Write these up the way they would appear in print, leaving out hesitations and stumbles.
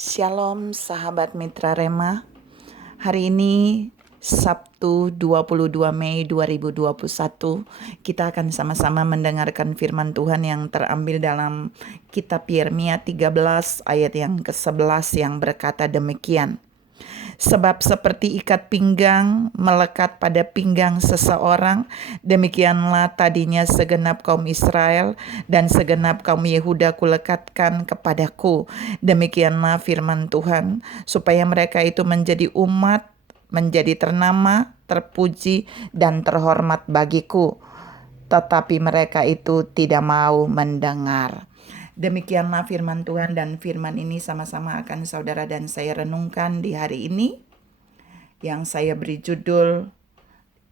Shalom sahabat Mitra Rema. Hari ini Sabtu 22 Mei 2021 kita akan sama-sama mendengarkan firman Tuhan yang terambil dalam kitab Yeremia 13 ayat yang ke-11 yang berkata demikian. Sebab seperti ikat pinggang melekat pada pinggang seseorang, demikianlah tadinya segenap kaum Israel dan segenap kaum Yehuda kulekatkan kepadaku. Demikianlah firman Tuhan, supaya mereka itu menjadi umat, menjadi ternama, terpuji, dan terhormat bagiku. Tetapi mereka itu tidak mau mendengar. Demikianlah firman Tuhan, dan firman ini sama-sama akan saudara dan saya renungkan di hari ini yang saya beri judul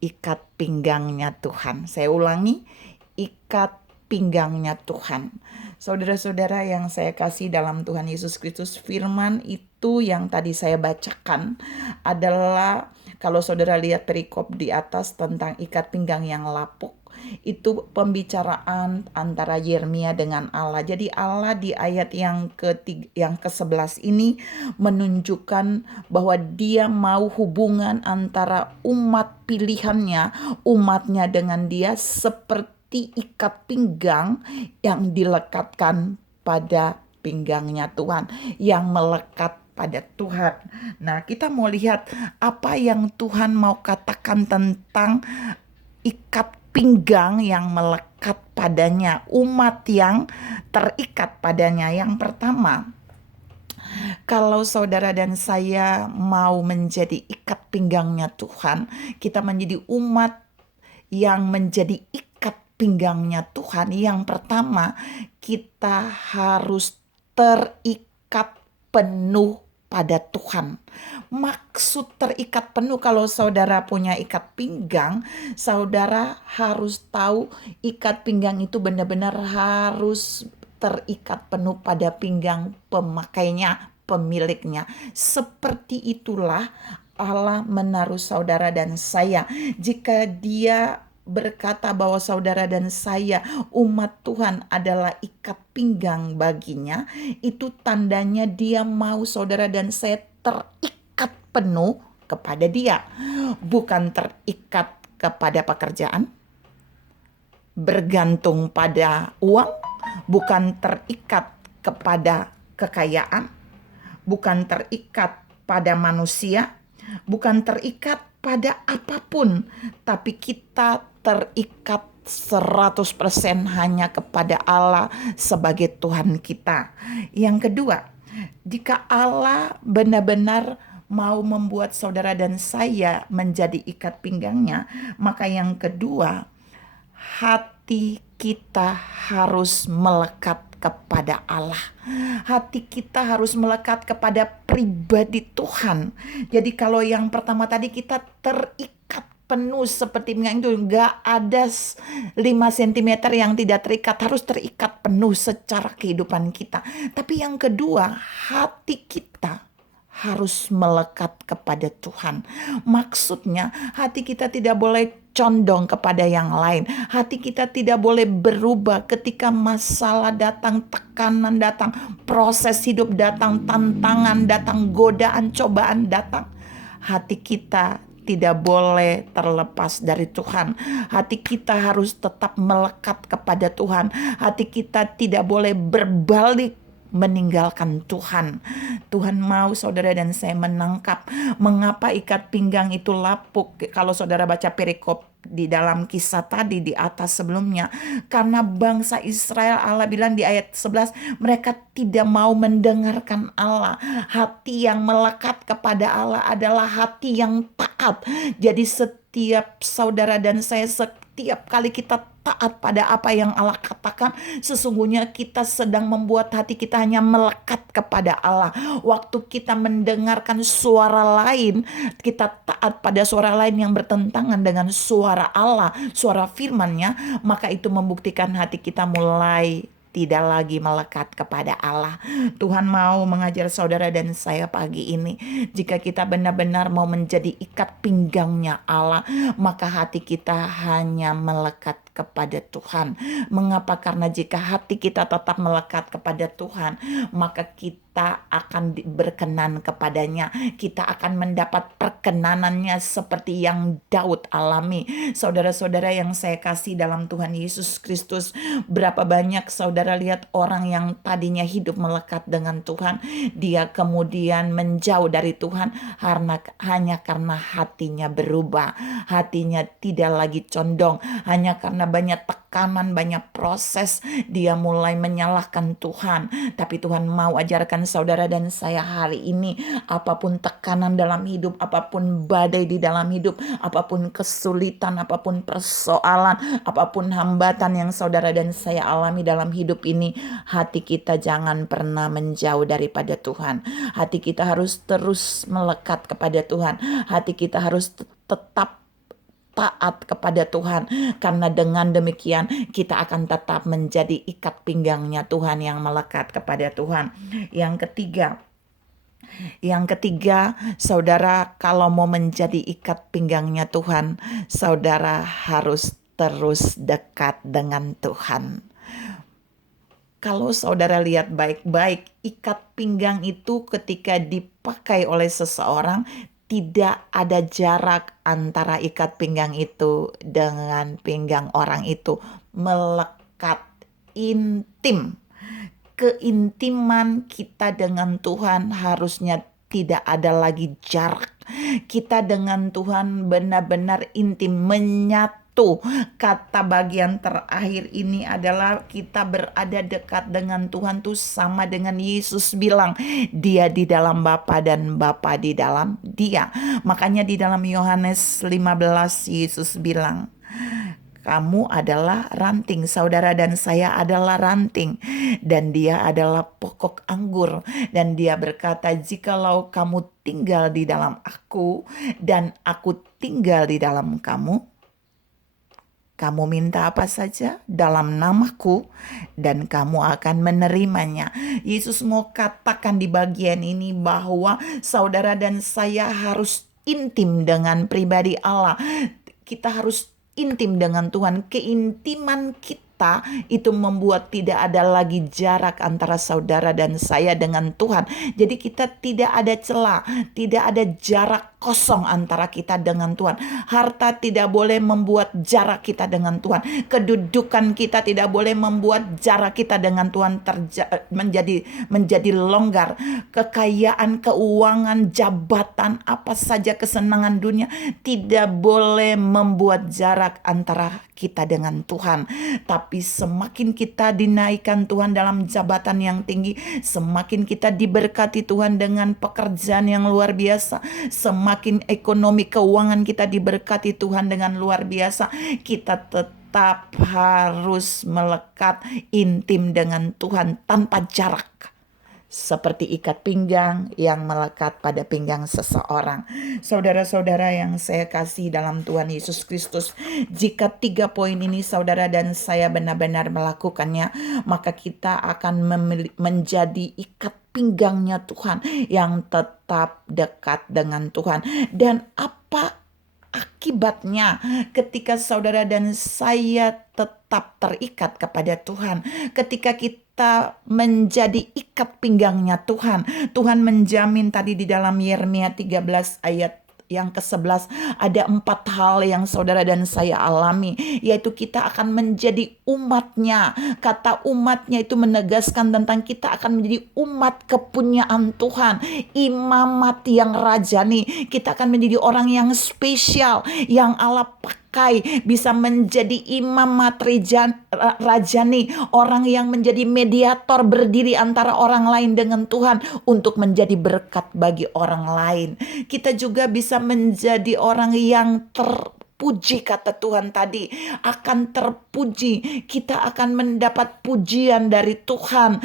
ikat pinggangnya Tuhan. Saya ulangi, ikat pinggangnya Tuhan. Saudara-saudara yang saya kasih dalam Tuhan Yesus Kristus, firman itu yang tadi saya bacakan adalah, kalau saudara lihat perikop di atas tentang ikat pinggang yang lapuk, itu pembicaraan antara Yeremia dengan Allah. Jadi Allah di ayat yang ke-11 ini menunjukkan bahwa dia mau hubungan antara umat pilihannya, umatnya dengan dia seperti ikat pinggang yang dilekatkan pada pinggangnya Tuhan, yang melekat pada Tuhan. Nah, kita mau lihat apa yang Tuhan mau katakan tentang ikat pinggang yang melekat padanya, umat yang terikat padanya. Yang pertama, kalau saudara dan saya mau menjadi ikat pinggangnya Tuhan, kita menjadi umat yang menjadi ikat pinggangnya Tuhan. Yang pertama, kita harus terikat penuh pada Tuhan. Maksud terikat penuh, kalau saudara punya ikat pinggang, saudara harus tahu ikat pinggang itu benar-benar harus terikat penuh pada pinggang pemakainya, pemiliknya. Seperti itulah Allah menaruh saudara dan saya. Jika dia berkata bahwa saudara dan saya, umat Tuhan, adalah ikat pinggang baginya, itu tandanya dia mau saudara dan saya terikat penuh kepada dia. Bukan terikat kepada pekerjaan, bergantung pada uang, bukan terikat kepada kekayaan, bukan terikat pada manusia, bukan terikat pada apapun, tapi kita terikat 100% hanya kepada Allah sebagai Tuhan kita. Yang kedua, jika Allah benar-benar mau membuat saudara dan saya menjadi ikat pinggangnya, maka yang kedua, hati kita harus melekat kepada Allah. Hati kita harus melekat kepada pribadi Tuhan. Jadi kalau yang pertama tadi kita terikat penuh seperti pinggang itu, gak ada 5 cm yang tidak terikat, harus terikat penuh secara kehidupan kita. Tapi yang kedua, hati kita harus melekat kepada Tuhan. Maksudnya hati kita tidak boleh condong kepada yang lain. Hati kita tidak boleh berubah ketika masalah datang, tekanan datang, proses hidup datang, tantangan datang, godaan, cobaan datang. Hati kita tidak boleh terlepas dari Tuhan. Hati kita harus tetap melekat kepada Tuhan. Hati kita tidak boleh berbalik meninggalkan Tuhan. Tuhan mau saudara dan saya menangkap mengapa ikat pinggang itu lapuk. Kalau saudara baca perikop di dalam kisah tadi di atas sebelumnya, karena bangsa Israel, Allah bilang di ayat 11, mereka tidak mau mendengarkan Allah. Hati yang melekat kepada Allah adalah hati yang taat. Jadi setiap saudara dan saya, setiap kali kita taat pada apa yang Allah katakan, sesungguhnya kita sedang membuat hati kita hanya melekat kepada Allah. Waktu kita mendengarkan suara lain, kita taat pada suara lain yang bertentangan dengan suara Allah, suara firman-Nya, maka itu membuktikan hati kita mulai tidak lagi melekat kepada Allah. Tuhan mau mengajar saudara dan saya pagi ini, jika kita benar-benar mau menjadi ikat pinggangnya Allah, maka hati kita hanya melekat kepada Tuhan. Mengapa? Karena jika hati kita tetap melekat kepada Tuhan, maka kita akan berkenan kepadanya. Kita akan mendapat perkenanannya seperti yang Daud alami. Saudara-saudara yang saya kasih dalam Tuhan Yesus Kristus, berapa banyak saudara lihat orang yang tadinya hidup melekat dengan Tuhan, dia kemudian menjauh dari Tuhan hanya karena hatinya berubah, hatinya tidak lagi condong, hanya karena banyak tekanan, banyak proses, dia mulai menyalahkan Tuhan. Tapi Tuhan mau ajarkan saudara dan saya hari ini, apapun tekanan dalam hidup, apapun badai di dalam hidup, apapun kesulitan, apapun persoalan, apapun hambatan yang saudara dan saya alami dalam hidup ini, hati kita jangan pernah menjauh daripada Tuhan. Hati kita harus terus melekat kepada Tuhan. Hati kita harus tetap taat kepada Tuhan, karena dengan demikian kita akan tetap menjadi ikat pinggangnya Tuhan yang melekat kepada Tuhan. Yang ketiga, saudara, kalau mau menjadi ikat pinggangnya Tuhan, saudara harus terus dekat dengan Tuhan. Kalau saudara lihat baik-baik, ikat pinggang itu ketika dipakai oleh seseorang, tidak ada jarak antara ikat pinggang itu dengan pinggang orang itu. Melekat, intim. Keintiman kita dengan Tuhan harusnya tidak ada lagi jarak. Kita dengan Tuhan benar-benar intim, menyatu. Kata bagian terakhir ini adalah kita berada dekat dengan Tuhan tuh sama dengan Yesus bilang, dia di dalam Bapa dan Bapa di dalam dia. Makanya di dalam Yohanes 15 Yesus bilang, kamu adalah ranting, saudara dan saya adalah ranting, dan dia adalah pokok anggur. Dan dia berkata, jikalau kamu tinggal di dalam aku dan aku tinggal di dalam kamu, kamu minta apa saja dalam namaku dan kamu akan menerimanya. Yesus mau katakan di bagian ini bahwa saudara dan saya harus intim dengan pribadi Allah. Kita harus intim dengan Tuhan. Keintiman kita itu membuat tidak ada lagi jarak antara saudara dan saya dengan Tuhan. Jadi kita tidak ada celah, tidak ada jarak kosong antara kita dengan Tuhan. Harta tidak boleh membuat jarak kita dengan Tuhan. Kedudukan kita tidak boleh membuat jarak kita dengan Tuhan menjadi longgar. Kekayaan, keuangan, jabatan, apa saja kesenangan dunia tidak boleh membuat jarak antara kita dengan Tuhan. Tapi semakin kita dinaikkan Tuhan dalam jabatan yang tinggi, semakin kita diberkati Tuhan dengan pekerjaan yang luar biasa, semakin ekonomi keuangan kita diberkati Tuhan dengan luar biasa, kita tetap harus melekat intim dengan Tuhan tanpa jarak. Seperti ikat pinggang yang melekat pada pinggang seseorang. Saudara-saudara yang saya kasih dalam Tuhan Yesus Kristus, jika 3 poin ini saudara dan saya benar-benar melakukannya, maka kita akan menjadi ikat pinggangnya Tuhan yang tetap dekat dengan Tuhan. Dan apa akibatnya ketika saudara dan saya tetap terikat kepada Tuhan? Ketika kita menjadi ikat pinggangnya Tuhan, Tuhan menjamin tadi di dalam Yeremia 13 ayat yang ke-11, ada 4 hal yang saudara dan saya alami, yaitu kita akan menjadi umatnya. Kata umatnya itu menegaskan tentang kita akan menjadi umat kepunyaan Tuhan, imamat yang rajani. Kita akan menjadi orang yang spesial, yang Allah pakai, bisa menjadi imamat rajani, orang yang menjadi mediator, berdiri antara orang lain dengan Tuhan untuk menjadi berkat bagi orang lain. Kita juga bisa menjadi orang yang terpuji, kata Tuhan tadi, akan terpuji. Kita akan mendapat pujian dari Tuhan.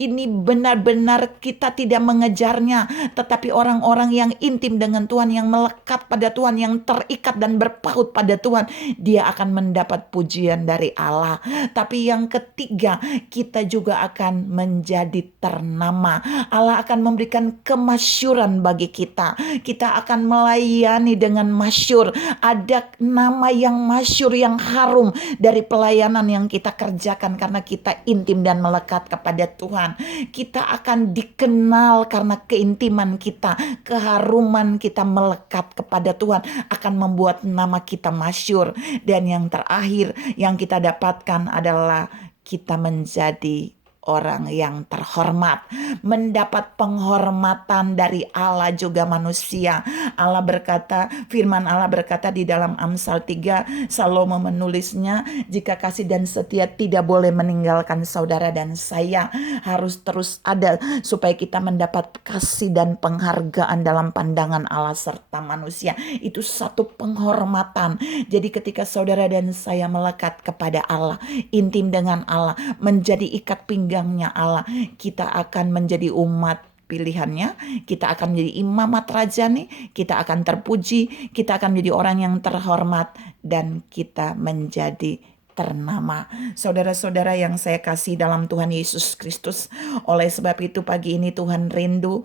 ini benar-benar kita tidak mengejarnya, tetapi orang-orang yang intim dengan Tuhan, yang melekat pada Tuhan, yang terikat dan berpaut pada Tuhan, dia akan mendapat pujian dari Allah. Tapi yang ketiga, kita juga akan menjadi ternama. Allah akan memberikan kemasyuran bagi kita. Kita akan melayani dengan masyur. Ada nama yang masyur, yang harum dari pelayanan yang kita kerjakan karena kita intim dan melekat kepada Tuhan. Kita akan dikenal karena keintiman kita, keharuman kita melekat kepada Tuhan akan membuat nama kita masyur. Dan yang terakhir yang kita dapatkan adalah kita menjadi orang yang terhormat, mendapat penghormatan dari Allah juga manusia. Allah berkata, firman Allah berkata di dalam Amsal 3, Salomo menulisnya, jika kasih dan setia tidak boleh meninggalkan saudara dan saya, harus terus ada supaya kita mendapat kasih dan penghargaan dalam pandangan Allah serta manusia. Itu satu penghormatan. Jadi ketika saudara dan saya melekat kepada Allah, intim dengan Allah, menjadi ikat pinggangnya Allah, kita akan menjadi umat pilihannya, kita akan menjadi imamat rajani, kita akan terpuji, kita akan menjadi orang yang terhormat, dan kita menjadi ternama. Saudara-saudara yang saya kasih dalam Tuhan Yesus Kristus, oleh sebab itu pagi ini Tuhan rindu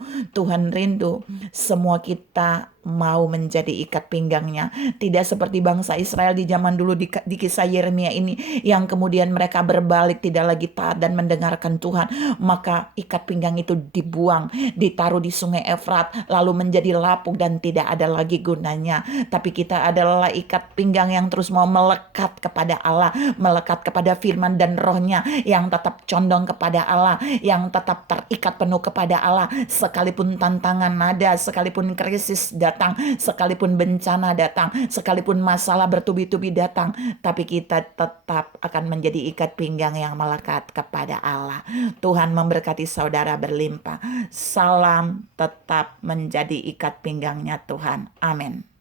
semua kita mau menjadi ikat pinggangnya. Tidak seperti bangsa Israel di zaman dulu di kisah Yeremia ini, yang kemudian mereka berbalik, tidak lagi taat dan mendengarkan Tuhan. Maka ikat pinggang itu dibuang, ditaruh di sungai Efrat, lalu menjadi lapuk dan tidak ada lagi gunanya. Tapi kita adalah ikat pinggang yang terus mau melekat kepada Allah, melekat kepada firman dan rohnya, yang tetap condong kepada Allah, yang tetap terikat penuh kepada Allah. Sekalipun tantangan ada, sekalipun krisis datang, sekalipun bencana datang, sekalipun masalah bertubi-tubi datang, tapi kita tetap akan menjadi ikat pinggang yang melekat kepada Allah. Tuhan memberkati saudara berlimpah. Salam tetap menjadi ikat pinggangnya Tuhan. Amin.